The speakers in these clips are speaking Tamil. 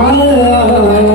Allah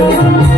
you.